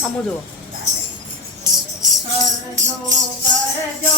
સામું જુઓ. કરજો કરજો